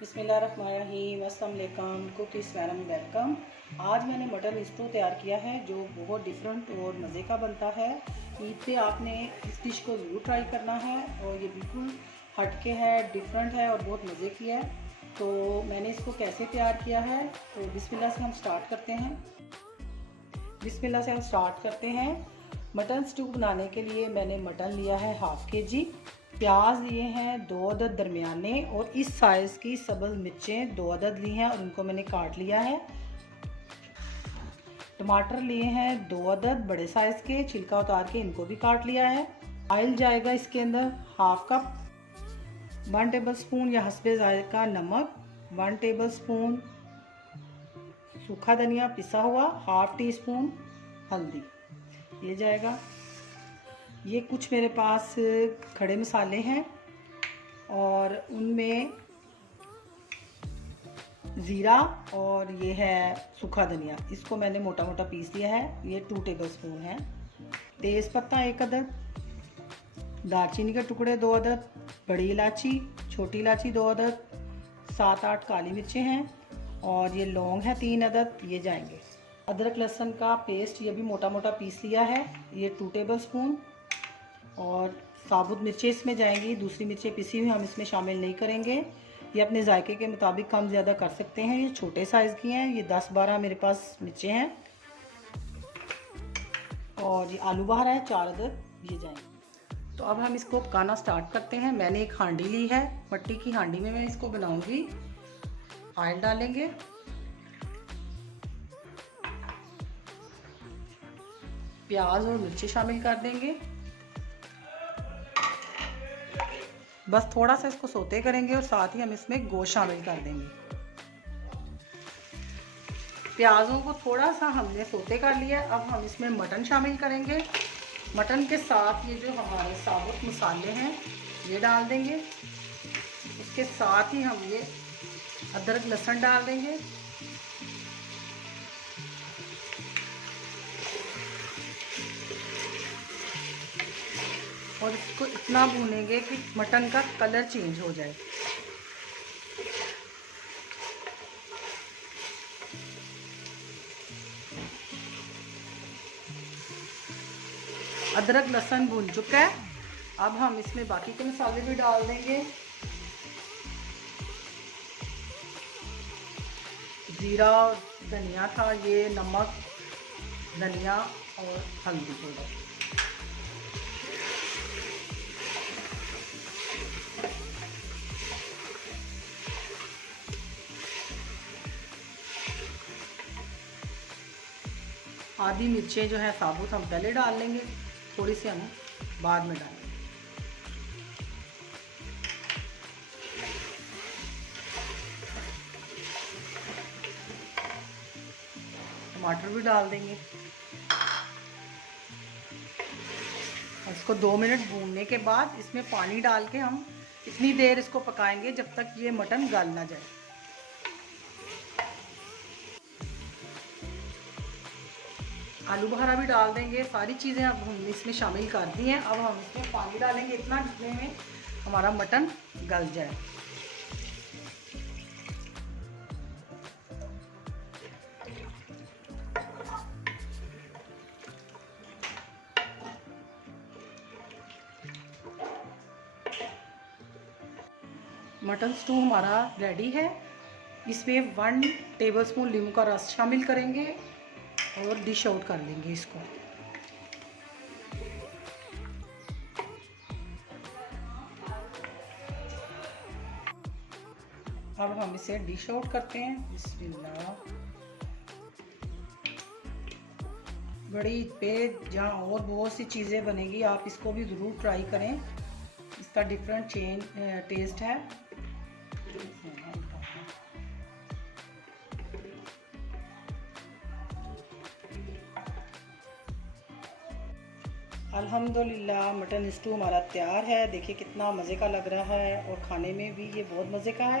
बिस्मिल्लाहिर्रहमानिर्रहीम, अस्सलाम वालेकुम। Cook is welcome. आज मैंने मटन स्टू तैयार किया है जो बहुत डिफरेंट और मज़े का बनता है। ईद पे आपने इस डिश को ज़रूर ट्राई करना है और ये बिल्कुल हटके है, डिफरेंट है और बहुत मज़े की है। तो मैंने इसको कैसे तैयार किया है, तो बिस्मिल्लाह से हम स्टार्ट करते हैं। मटन स्टू बनाने के लिए मैंने मटन लिया है हाफ़ के जी, प्याज लिए हैं 2 अदद दरमियाने और इस साइज़ की सब्ज़ मिर्चें 2 अदद ली हैं और इनको मैंने काट लिया है। टमाटर लिए हैं 2 अदद बड़े साइज़ के, छिलका उतार के इनको भी काट लिया है। ऑयल जाएगा इसके अंदर हाफ़ कप, 1 टेबल स्पून या हस्बे ज़ायक़ा नमक, 1 टेबल स्पून सूखा धनिया पिसा हुआ, हाफ़ टी स्पून हल्दी ये जाएगा। ये कुछ मेरे पास खड़े मसाले हैं और उनमें ज़ीरा और ये है सूखा धनिया, इसको मैंने मोटा मोटा पीस लिया है, ये 2 टेबल स्पून है। तेज़ पत्ता 1 अदद, दालचीनी के टुकड़े 2 अदद, बड़ी इलायची छोटी इलायची 2 अदद, 7-8 काली मिर्चें हैं और ये लौंग है 3 अदद, ये जाएंगे। अदरक लहसुन का पेस्ट ये भी मोटा मोटा पीस लिया है, ये 2 टेबल स्पून। और साबुत मिर्चें इसमें जाएंगी, दूसरी मिर्चें पिसी हुई हम इसमें शामिल नहीं करेंगे। ये अपने जायके के मुताबिक कम ज़्यादा कर सकते हैं। ये छोटे साइज़ की हैं, ये 10-12 मेरे पास मिर्चें हैं। और ये आलू बहारा है 4 अदद, ये जाएंगे। तो अब हम इसको पकाना स्टार्ट करते हैं। मैंने एक हांडी ली है, मट्टी की हांडी में मैं इसको बनाऊंगी। ऑयल डालेंगे, प्याज और मिर्ची शामिल कर देंगे। बस थोड़ा सा इसको सोते करेंगे और साथ ही हम इसमें गोश्त शामिल कर देंगे। प्याज़ों को थोड़ा सा हमने सोते कर लिया। अब हम इसमें मटन शामिल करेंगे। मटन के साथ ये जो हमारे साबुत मसाले हैं ये डाल देंगे। इसके साथ ही हम ये अदरक लहसुन डाल देंगे। और इसको इतना भूनेंगे कि मटन का कलर चेंज हो जाए। अदरक लहसुन भून चुका है। अब हम इसमें बाकी के मसाले भी डाल देंगे। जीरा और धनिया था, ये नमक, धनिया और हल्दी पाउडर। आधी मिर्चें जो है साबुत हम पहले डाल लेंगे, थोड़ी सी हम बाद में डालेंगे। टमाटर भी डाल देंगे और इसको 2 मिनट भूनने के बाद इसमें पानी डाल के हम इतनी देर इसको पकाएंगे जब तक ये मटन गल ना जाए। आलू बहारा भी डाल देंगे। सारी चीज़ें अब हमने इसमें शामिल कर दी हैं। अब हम इसमें पानी डालेंगे इतना जितने में हमारा मटन गल जाए। मटन स्टू हमारा रेडी है। इसमें 1 टेबलस्पून नींबू का रस शामिल करेंगे और डिश आउट कर लेंगे इसको। अब हम इसे डिश आउट करते हैं। बिस्मिल्लाह। बड़ी पे जहाँ और बहुत सी चीज़ें बनेगी, आप इसको भी ज़रूर ट्राई करें। इसका डिफरेंट टेस्ट है। अल्हम्दुलिल्लाह मटन स्टू हमारा तैयार है। देखिए कितना मज़े का लग रहा है और खाने में भी ये बहुत मज़े का है।